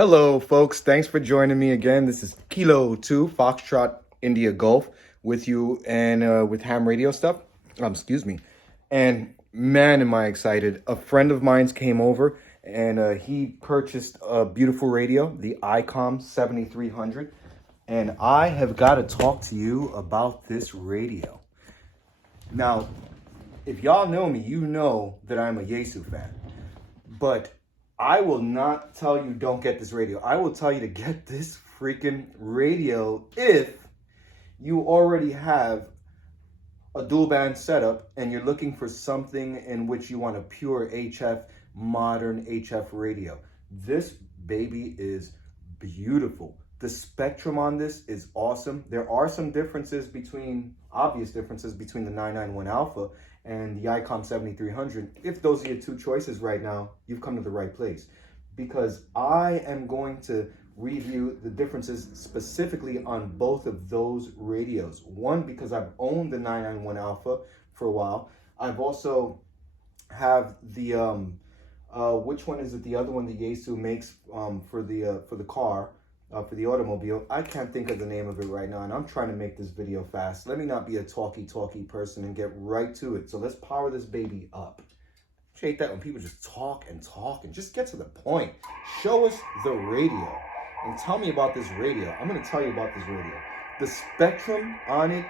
Hello, folks. Thanks for joining me again. This is Kilo 2, Foxtrot India Golf, with you and with ham radio stuff. Excuse me. And man, am I excited. A friend of mine's came over and he purchased a beautiful radio, the Icom 7300. And I have got to talk to you about this radio. Now, if y'all know me, you know that I'm a Yaesu fan. But I will not tell you don't get this radio. I will tell you to get this freaking radio if you already have a dual band setup and you're looking for something in which you want a pure HF, modern HF radio. This baby is beautiful. The spectrum on this is awesome. There are some obvious differences between the 991 Alpha and the Icom 7300. If those are your two choices right now, you've come to the right place, because I am going to review the differences specifically on both of those radios. One, because I've owned the 991 Alpha for a while. I've also have the which one is it? The other one that Yaesu makes for the car. For the automobile. I can't think of the name of it right now, and I'm trying to make this video fast. Let me not be a talky person and get right to it. So let's power this baby up. I hate that when people just talk and just get to the point. Show us the radio and tell me about this radio. I'm going to tell you about this radio. The spectrum on it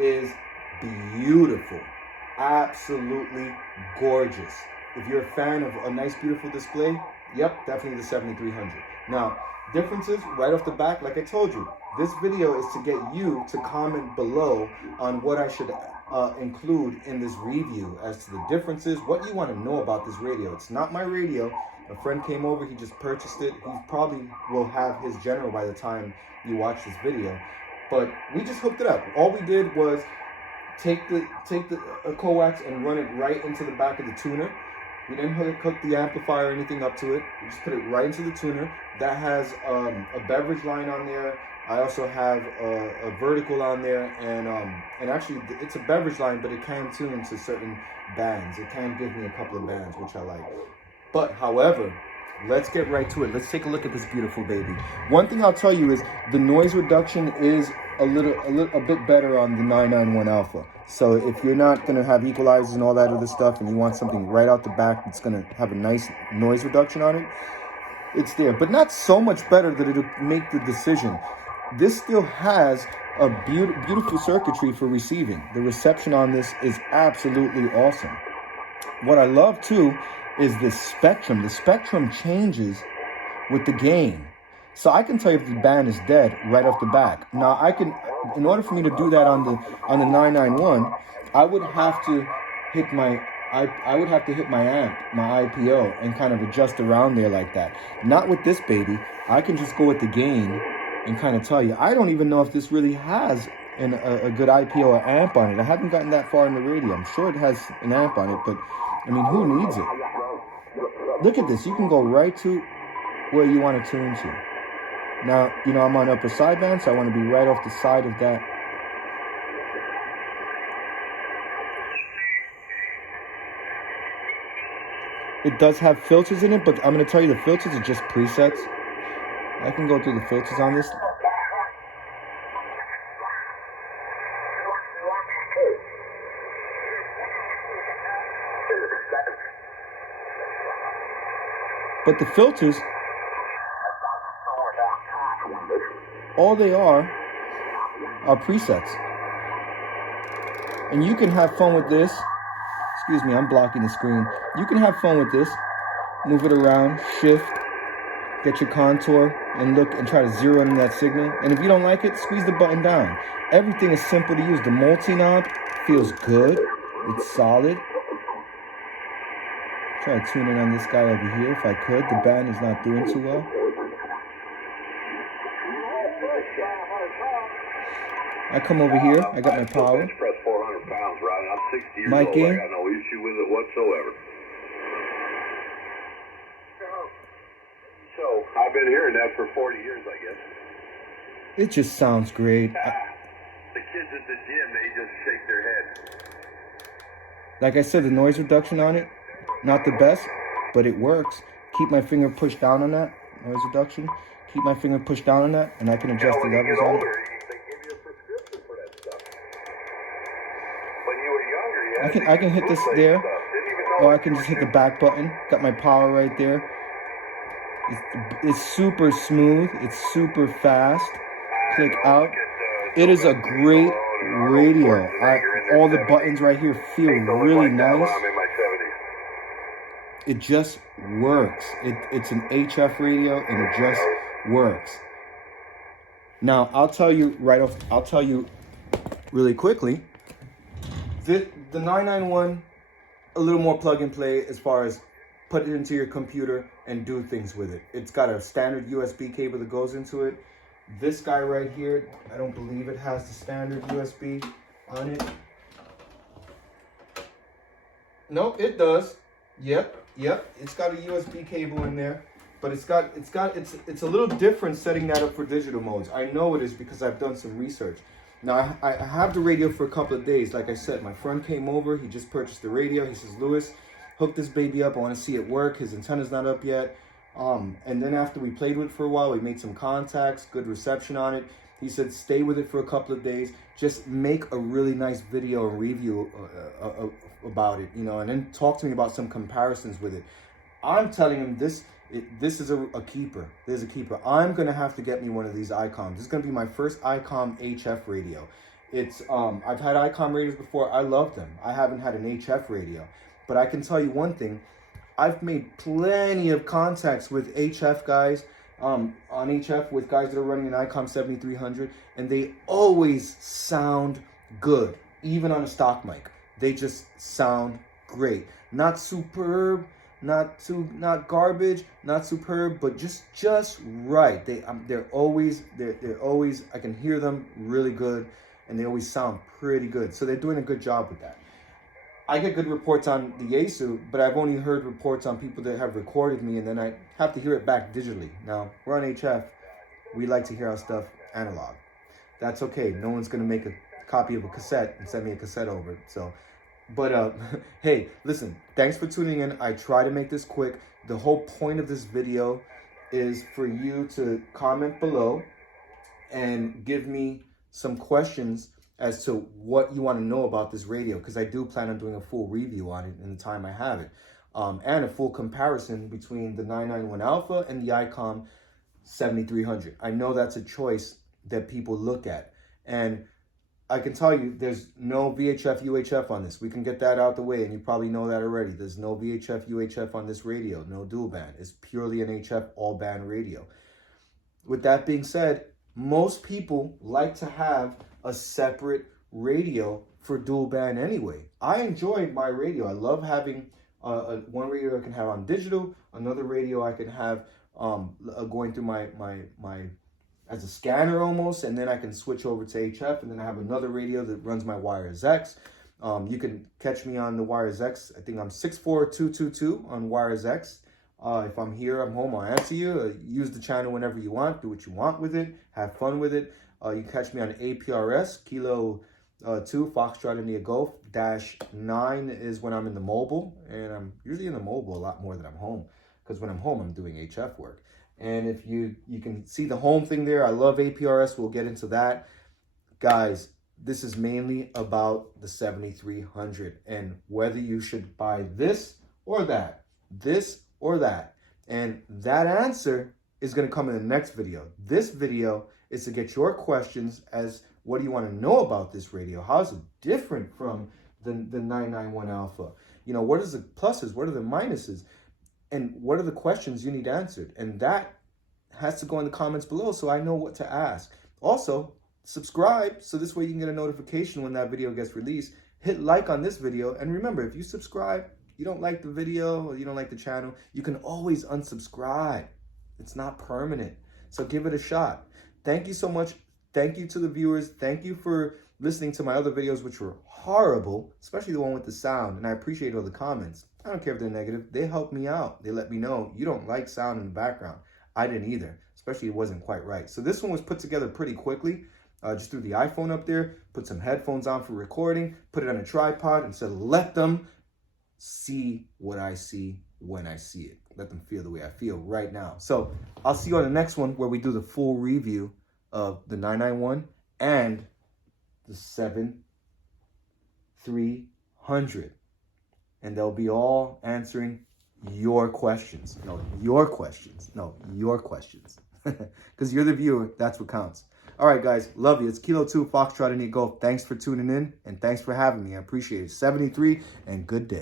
is beautiful. Absolutely gorgeous. If you're a fan of a nice, beautiful display, yep, definitely the 7300. Now, differences right off the back, like I told you, this video is to get you to comment below on what I should include in this review as to the differences, what you want to know about this radio. It's not my radio. A friend came over, he just purchased it. He probably will have his General by the time you watch this video. But we just hooked it up. All we did was take the coax and run it right into the back of the tuner. We didn't hook the amplifier or anything up to it. We just put it right into the tuner. That has a beverage line on there. I also have a vertical on there, and actually it's a beverage line, but it can tune to certain bands. It can give me a couple of bands, which I like. But however, let's get right to it. Let's take a look at this beautiful baby. One thing I'll tell you is the noise reduction is a bit better on the 991 Alpha. So if you're not going to have equalizers and all that other stuff and you want something right out the back that's going to have a nice noise reduction on it, it's there. But not so much better that it'll make the decision. This still has a beautiful circuitry for receiving. The reception on this is absolutely awesome. What I love too is the spectrum. The spectrum changes with the gain. So I can tell you if the band is dead right off the back. Now in order for me to do that on the 991, I would have to hit my amp, my IPO, and kind of adjust around there like that. Not with this baby. I can just go with the gain and kind of tell you. I don't even know if this really has a good IPO or amp on it. I haven't gotten that far in the radio. I'm sure it has an amp on it, but I mean, who needs it? Look at this. You can go right to where you want to tune to. Now, you know, I'm on upper sideband, so I want to be right off the side of that. It does have filters in it, but I'm going to tell you the filters are just presets. I can go through the filters on this. But the filters, all they are presets. And you can have fun with this. Excuse me, I'm blocking the screen. You can have fun with this. Move it around, shift, get your contour, and look and try to zero in that signal. And if you don't like it, squeeze the button down. Everything is simple to use. The multi-knob feels good. It's solid. Try to tune in on this guy over here if I could. The band is not doing too well. I come over here. I got my power. Press 400 pounds, right? I'm 60 years Mic old. in. I got no issue with it whatsoever. So I've been hearing that for 40 years, I guess. It just sounds great. The kids at the gym, they just shake their head. Like I said, the noise reduction on it, not the best, but it works. Keep my finger pushed down on that. noise reduction. Keep my finger pushed down on that, and I can adjust the when you levels get on older, it. they give you a prescription for that stuff. When you were younger, you had I can hit this there, stuff. Didn't even know or I what can you just were hit the doing. back button. Got my power right there. It's super smooth. It's super fast. Click out. It is a great radio. All the buttons right here feel really nice. I'm in my 70s. It just works. It's an HF radio, and it just works. Now, I'll tell you really quickly. The 991, a little more plug and play as far as put it into your computer and do things with it. It's got a standard USB cable that goes into it. This guy right here, I don't believe it has the standard USB on it. Nope, it does. Yep. It's got a USB cable in there, but it's a little different setting that up for digital modes. I know it is because I've done some research. Now I have the radio for a couple of days. Like I said, my friend came over. He just purchased the radio. He says, "Lewis, hook this baby up. I want to see it work." His antenna's not up yet. And then after we played with it for a while, we made some contacts, good reception on it. He said, "Stay with it for a couple of days. Just make a really nice video and review about it, you know, and then talk to me about some comparisons with it." I'm telling him this is a keeper. There's a keeper. I'm gonna have to get me one of these Icoms. This is gonna be my first Icom HF radio. It's I've had Icom radios before. I love them. I haven't had an HF radio, but I can tell you one thing. I've made plenty of contacts with HF guys on HF with guys that are running an Icom 7300, and they always sound good, even on a stock mic. They just sound great. Not superb, not garbage, not superb, but just right. They're always I can hear them really good, and they always sound pretty good. So they're doing a good job with that. I get good reports on the Yaesu, but I've only heard reports on people that have recorded me, and then I have to hear it back digitally. Now, we're on HF. We like to hear our stuff analog. That's okay. No one's going to make a copy of a cassette and send me a cassette over. So, but hey, listen, thanks for tuning in. I try to make this quick. The whole point of this video is for you to comment below and give me some questions as to what you want to know about this radio, because I do plan on doing a full review on it in the time I have it, and a full comparison between the 991 Alpha and the Icom 7300. I know that's a choice that people look at, and I can tell you there's no VHF UHF on this. We can get that out the way, and you probably know that already. There's no VHF UHF on this radio, no dual band. It's purely an HF all band radio. With that being said, most people like to have a separate radio for dual band anyway. I enjoy my radio. I love having one radio I can have on digital, another radio I can have going through my as a scanner almost, and then I can switch over to HF, and then I have another radio that runs my Wires X. You can catch me on the Wires X. I think I'm 64222 on Wires X. If I'm here, I'm home, I'll answer you. Use the channel whenever you want. Do what you want with it. Have fun with it. You can catch me on APRS, Kilo 2, Foxtrot India Golf, -9 is when I'm in the mobile. And I'm usually in the mobile a lot more than I'm home. Because when I'm home, I'm doing HF work. And if you can see the home thing there, I love APRS. We'll get into that. Guys, this is mainly about the 7300 and whether you should buy this or that. This or that. And that answer is going to come in the next video. This video is to get your questions as what do you want to know about this radio? How is it different from the 991 Alpha? You know, what is the pluses? What are the minuses? And what are the questions you need answered? And that has to go in the comments below so I know what to ask. Also, subscribe so this way you can get a notification when that video gets released. Hit like on this video. And remember, if you subscribe, you don't like the video or you don't like the channel, you can always unsubscribe. It's not permanent. So give it a shot. Thank you so much. Thank you to the viewers. Thank you for listening to my other videos, which were horrible, especially the one with the sound. And I appreciate all the comments. I don't care if they're negative. They help me out. They let me know you don't like sound in the background. I didn't either, especially it wasn't quite right. So this one was put together pretty quickly. Just threw the iPhone up there, put some headphones on for recording, put it on a tripod, and said, let them see what I see when I see it. Let them feel the way I feel right now. So I'll see you on the next one where we do the full review of the 991 and the 7300. And they'll be all answering your questions. No, your questions. No, your questions. Because you're the viewer. That's what counts. All right, guys. Love you. It's Kilo 2, Foxtrot India Golf. Thanks for tuning in, and thanks for having me. I appreciate it. 73, and good day.